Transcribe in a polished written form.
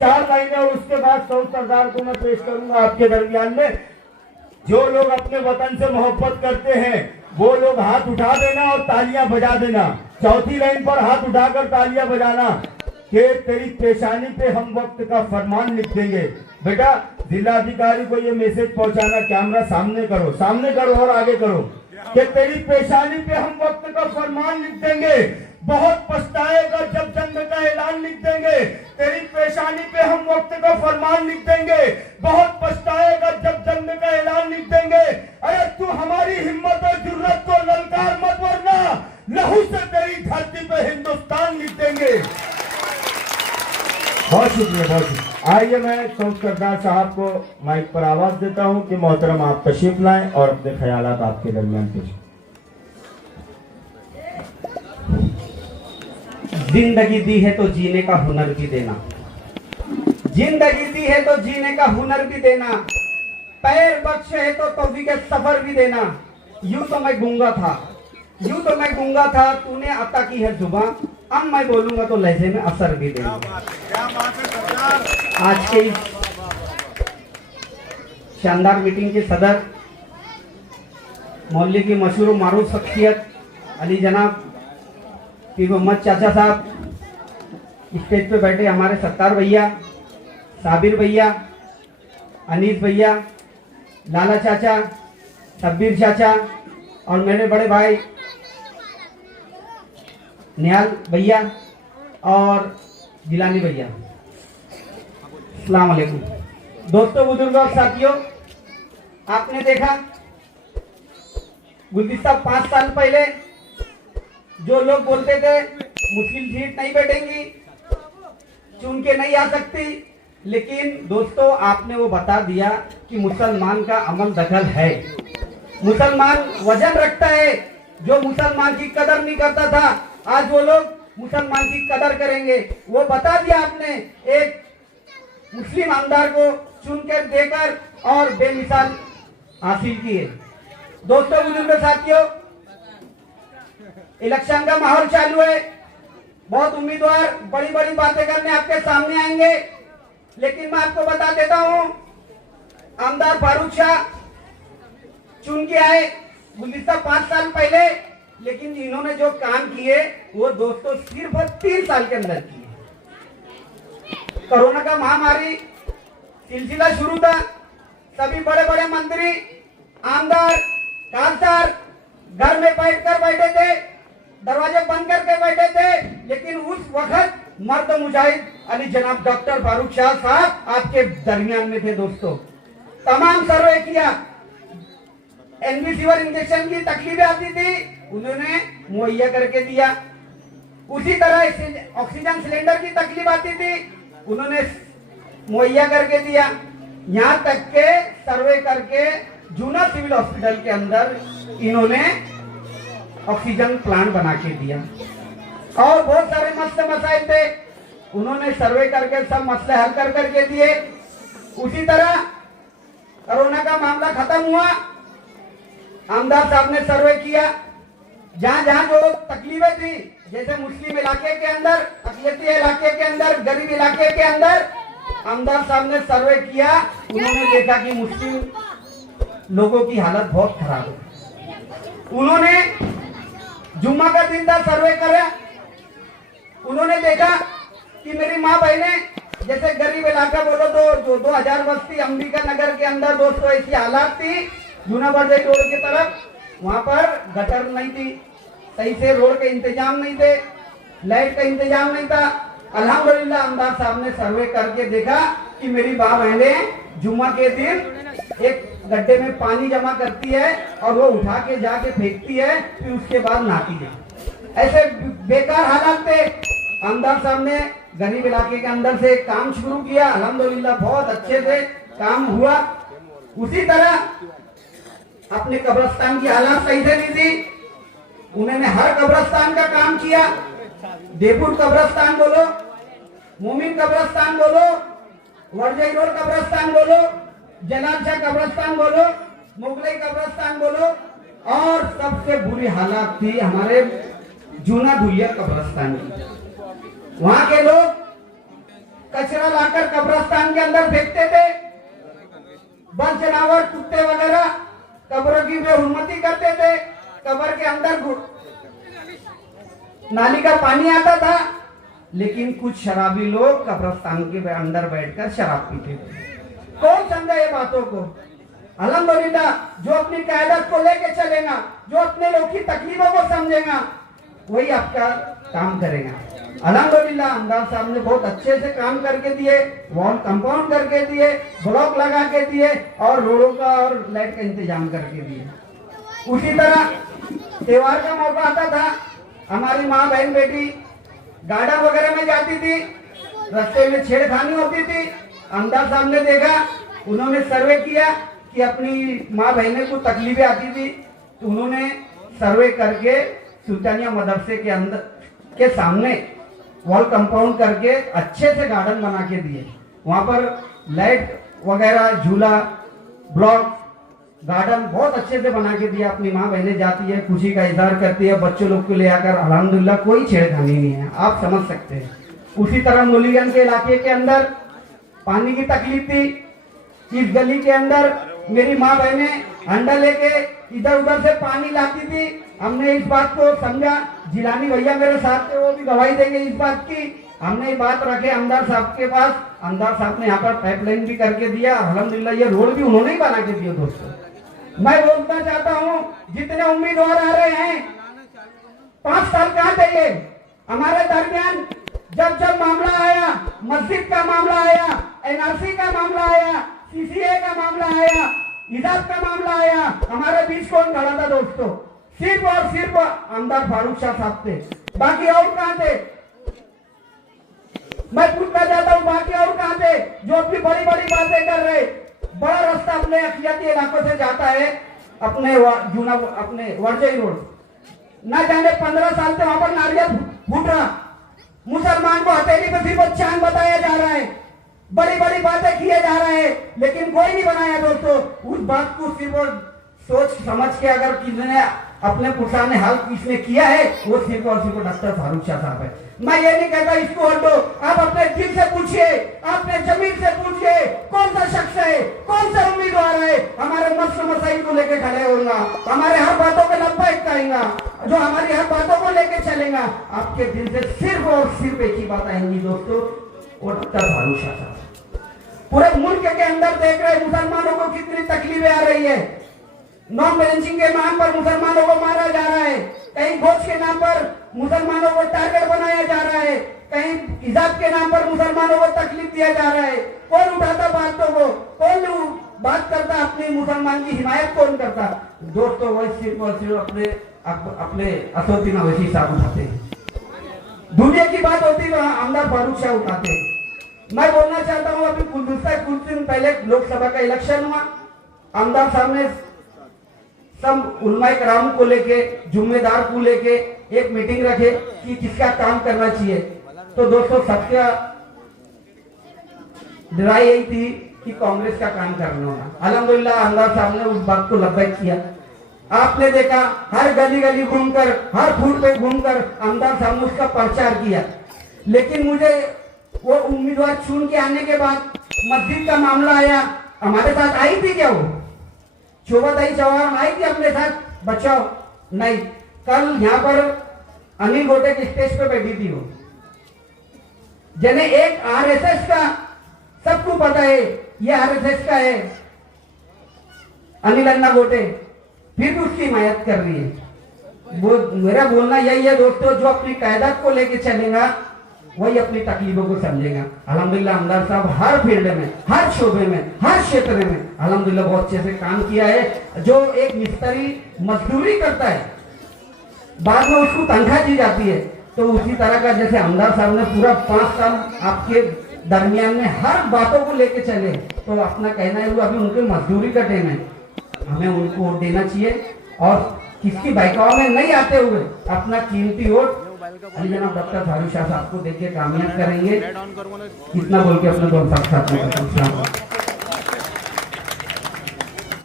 4 महीने और उसके बाद 100 सरदार को मैं पेश करूंगा आपके दरमियान में। जो लोग अपने वतन से मोहब्बत करते हैं वो लोग हाथ उठा देना और तालियां बजा देना। चौथी लाइन पर हाथ उठाकर तालियां बजाना कि तेरी पेशानी पे हम वक्त का फरमान लिख देंगे। बेटा जिलाधिकारी को ये मैसेज पहुंचाना, कैमरा सामने करो और आगे करो कि तेरी पेशानी पे हम वक्त का फरमान लिख देंगे। बहुत पछताएगा जब जंग का ऐलान लिख देंगे। तेरी पेशानी पे हम वक्त का फरमान लिख देंगे। बहुत पछताएगा जब जंग का ऐलान लिख देंगे। अरे तू हमारी हिम्मत और जुर्रत को ललकार मत, वरना लहू से तेरी धरती पे हिंदुस्तान लिख देंगे। बहुत शुक्रिया, बहुत शुक्रिया। आइए मैं सौद सरदार साहब को माइक पर आवाज देता हूं कि मोहतरम आप तशरीफ लाएं और अपने ख्यालात आपके दरमियान पेश। जिंदगी दी है तो जीने का हुनर भी देना, जिंदगी दी है तो जीने का हुनर भी देना, पैर बख्शे है तो तौफीक सफर भी देना। यूं तो मैं गूंगा था, तूने अता की है जुबान, अब मैं बोलूंगा तो लहजे में असर भी देना। आज के शानदार मीटिंग के सदर मोहल्ले की मशहूर मारूफ शख्सियत अली जनाब पीर मोहम्मद चाचा साहब, स्टेज पे बैठे हमारे सत्तार भैया, साबिर भैया, अनीस भैया, लाला चाचा, शब्बीर चाचा और मेरे बड़े भाई निहाल भैया और जिलानी भैया, अस्सलाम वालेकुम। दोस्तों, बुजुर्गों और साथियों, आपने देखा गुलदिस्ता 5 साल पहले जो लोग बोलते थे मुस्लिम सीट नहीं बैठेंगी, चुन के नहीं आ सकती, लेकिन दोस्तों आपने वो बता दिया कि मुसलमान का अमल दखल है, मुसलमान वजन रखता है। जो मुसलमान की कदर नहीं करता था आज वो लोग मुसलमान की कदर करेंगे। वो बता दिया आपने, एक मुस्लिम आमदार को चुनकर देकर और बेमिसाल हासिल किए। दोस्तों, बुजुर्ग साथियों, इलेक्शन का माहौल चालू है, बहुत उम्मीदवार बड़ी बड़ी बातें करने आपके सामने आएंगे, लेकिन मैं आपको बता देता हूं, आमदार फारूक शाह चुन के आए गुज़िश्ता 5 साल पहले, लेकिन इन्होंने जो काम किए वो दोस्तों सिर्फ 3 साल के अंदर किए। कोरोना का महामारी सिलसिला शुरू था, सभी बड़े बड़े मंत्री, आमदार, खासदार घर में बैठे थे, दरवाजे बंद करके बैठे थे, लेकिन उस वक्त मर्द मुजाहिद अली जनाब डॉक्टर फारूक शाह साहब आपके दरमियान में थे। दोस्तों, तमाम सर्वे किया, एनबीसीवर इंजेक्शन की तकलीफें आती थी, उन्होंने मुहैया करके दिया। उसी तरह ऑक्सीजन सिलेंडर की तकलीफ आती थी, उन्होंने मुहैया करके दिया। यहाँ तक के सर्वे करके जूना सिविल हॉस्पिटल के अंदर इन्होंने ऑक्सीजन प्लांट बना के दिया। और बहुत सारे मसले मसाइल थे, उन्होंने सर्वे करके सब मसले हल करके दिए। उसी तरह कोरोना का मामला खत्म हुआ, आमदार साहब ने सर्वे किया, जहां जहां जो तकलीफें थी, जैसे मुस्लिम इलाके के अंदर, अकलियती इलाके के अंदर, गरीब इलाके के अंदर, आमदार साहब ने सर्वे किया, उन्होंने देखा कि मुस्लिम लोगों की हालत बहुत खराब है। उन्होंने जुम्मा का दिन था, सर्वे करा, उन्होंने देखा कि मेरी माँ बहने, जैसे गरीब इलाका बोलो तो 2000 बस्ती अंबिका नगर के अंदर दोस्तों ऐसी हालात थी, जूना बरदई रोड की तरफ, वहां पर गटर नहीं थी, सही से रोड के इंतजाम नहीं थे, लाइट का इंतजाम नहीं था। अल्हम्दुलिल्लाह आमदार साहब ने सर्वे करके देखा कि मेरी माँ बहनें जुम्मा के दिन एक गड्ढे में पानी जमा करती है और वो उठा के जाके फेंकती है, फिर उसके बाद नहाती है। ऐसे बेकार हालात थे। आमदार साहब ने गरीब इलाके के अंदर से काम शुरू किया, अल्हम्दुलिल्लाह बहुत अच्छे से काम हुआ। उसी तरह अपने कब्रिस्तान की हालात सही से नहीं थी, उन्होंने हर कब्रिस्तान का काम किया। देवपुर कब्रिस्तान बोलो, मोमिन कब्रिस्तान बोलो, वर्जई रोड कब्रिस्तान बोलो, जलाल शाह कब्रिस्तान बोलो, मुगलई कब्रिस्तान बोलो, और सबसे बुरी हालात थी हमारे जूना धुलिया कब्रिस्तान की। वहां के लोग कचरा लाकर कब्रिस्तान के अंदर फेंकते थे। बस जानवर कुत्ते वगैरह कब्रों की बेहुरमती करते थे। कब्र के अंदर नाली का पानी आता था, लेकिन कुछ शराबी लोग कब्रिस्तान के अंदर बैठकर शराब पीते थे। कौन समझा ये बातों को? अल्हम्दुलिल्लाह, जो अपनी कायदत को लेके चलेगा, जो अपने लोग की तकलीफों को समझेगा, वही आपका काम करेगा। अल्हम्दुलिल्लाह, आमदार साहब ने बहुत अच्छे से काम करके दिए, वॉल कंपाउंड करके दिए, ब्लॉक लगा के दिए और रोडों का और लाइट का इंतजाम करके दिए। उसी तरह त्योहार का मौका आता था, हमारी माँ बहन बेटी गार्डन वगैरह में जाती थी, रास्ते में छेड़खानी होती थी। आमदार साहब ने देखा, उन्होंने सर्वे किया कि अपनी माँ बहने को तकलीफें आती थी, तो उन्होंने सर्वे करके सुल्तानिया मदरसे के अंदर के सामने वॉल कंपाउंड करके अच्छे से गार्डन बना के दिए। वहां पर लाइट वगैरह, झूला, ब्लॉक, गार्डन बहुत अच्छे से बना के दिया। अपनी माँ बहनें जाती है, खुशी का इजहार करती है, बच्चों लोग को ले आकर। अल्हम्दुलिल्लाह, कोई छेड़खानी नहीं है, आप समझ सकते हैं। उसी तरह मुलीगंज के इलाके के अंदर पानी की तकलीफ थी। इस गली के अंदर मेरी माँ बहनें अंडा लेके इधर उधर से पानी लाती थी। हमने इस बात को समझा, जिलानी भैया मेरे साथ थे, वो भी गवाही देंगे इस बात की। हमने ये बात रखे आमदार साहब के पास, आमदार साहब ने यहाँ पर पाइपलाइन भी करके दिया। अल्हम्दुलिल्लाह, ये रोड भी उन्होंने ही बना के दिया। दोस्तों, मैं बोलना चाहता हूँ, जितने उम्मीदवार आ रहे हैं, 5 साल कहाँ थे ये? हमारे दरमियान जब जब मामला आया, मस्जिद का मामला आया, एनआरसी का मामला आया, सीसीए का मामला आया, हिजाब का मामला आया, हमारे बीच कौन खड़ा था दोस्तों? सिर्फ और सिर्फ आमदार फारूक शाह साहब थे। बाकी और कहाँ थे? मैं पूछना चाहता हूँ, बाकी और कहाँ थे जो अपनी बड़ी बड़ी बातें कर रहे? बड़ा रास्ता अपने अखियाती इलाकों से जाता है, अपने जूना अपने वर्जई रोड, ना जाने 15 साल से वहां पर नारियल फूट रहा। मुसलमान को हथेली पे सिर्फ चांद बताया जा रहा है, बड़ी बड़ी बातें किए जा रहे हैं, लेकिन कोई नहीं बनाया दोस्तों। उस बात को सिर्फ सोच समझ के अगर किसने अपने पुरसाने हाल किसने किया है, वो सिर्फ और सिर्फ डॉक्टर फारूक शाह साहब है। मैं ये नहीं कहता इसको हटो, आप अपने दिल से पूछिए, अपने जमीन से पूछिए, कौन सा शख्स है, कौन सा उम्मीदवार है हमारे मसले मसाइल को लेके खड़े होगा, हमारे हर बातों पे लब्बैक करेगा, जो हमारी हर बातों को लेके चलेगा। आपके दिल से सिर्फ और सिर्फ एक ही बात आएंगी दोस्तों, वो डॉक्टर फारूक शाह साहब। पूरे मुल्क के अंदर देख रहे मुसलमानों को कितनी तकलीफें आ रही है। नॉन बैलेंसिंग के नाम पर मुसलमानों को मारा जा रहा है, कहीं गोश्त के नाम पर मुसलमानों को टारगेट बनाया जा रहा है, कहीं हिजाब के नाम पर मुसलमानों को तकलीफ दिया जा रहा है। कौन उठाता बातों को? कौन बात करता? अपने मुसलमान की हिमायत कौन करता? दोस्तों, वो सिर्फ और सिर्फ अपने असदुद्दीन ओवैसी साहब उठाते हैं। दुनिया की बात होती तो आमदार फारूक शाह उठाते हैं। मैं बोलना चाहता हूँ, अभी कुछ दिन पहले लोकसभा का इलेक्शन हुआ, आमदार साहब ने सब उलमाए कराम को लेके, जिम्मेदार को लेके एक मीटिंग रखे कि किसका काम करना चाहिए। तो दोस्तों, सबका राय यही थी कि कांग्रेस का काम करना होगा। अल्हम्दुलिल्लाह, आमदार साहब ने उस बात को लब्बैक किया। आपने देखा, हर गली गली घूमकर, हर फूट पे घूमकर आमदार साहब ने उसका प्रचार किया। लेकिन मुझे वो उम्मीदवार चुन के आने के बाद मस्जिद का मामला आया, हमारे साथ आई थी क्या? वो शोभाताई चौहान आई थी अपने साथ? बचाओ नहीं। कल यहाँ पर अनिल गोटे के स्टेज पे बैठी थी वो, जिन्हें एक आरएसएस का, सबको पता है ये आरएसएस का है अनिल अन्ना गोटे, फिर भी उसकी हिमायत कर रही है। वो मेरा बोलना यही है दोस्तों, जो अपनी कायदत को लेके चलेगा वही अपनी तकलीफों को समझेगा। अल्हम्दुलिल्लाह, आमदार साहब हर फील्ड में, हर शोबे में, हर क्षेत्र में अल्हम्दुलिल्लाह बहुत अच्छे से काम किया है। जो एक मिस्त्री मजदूरी करता है, बाद में उसको तनख्वाह दी जाती है, तो उसी तरह का जैसे आमदार साहब ने पूरा 5 साल आपके दरमियान में हर बातों को लेके चले, तो अपना कहना है वो अभी उनके मजदूरी का टाइम है, हमें उनको वोट देना चाहिए। और किसकी बहकाव में नहीं आते हुए अपना कीमती वोट अली जनाब डॉक्टर फारूक शाह साहब को देके कामयाब करेंगे। इतना बोल के अपने दोस्त साथ में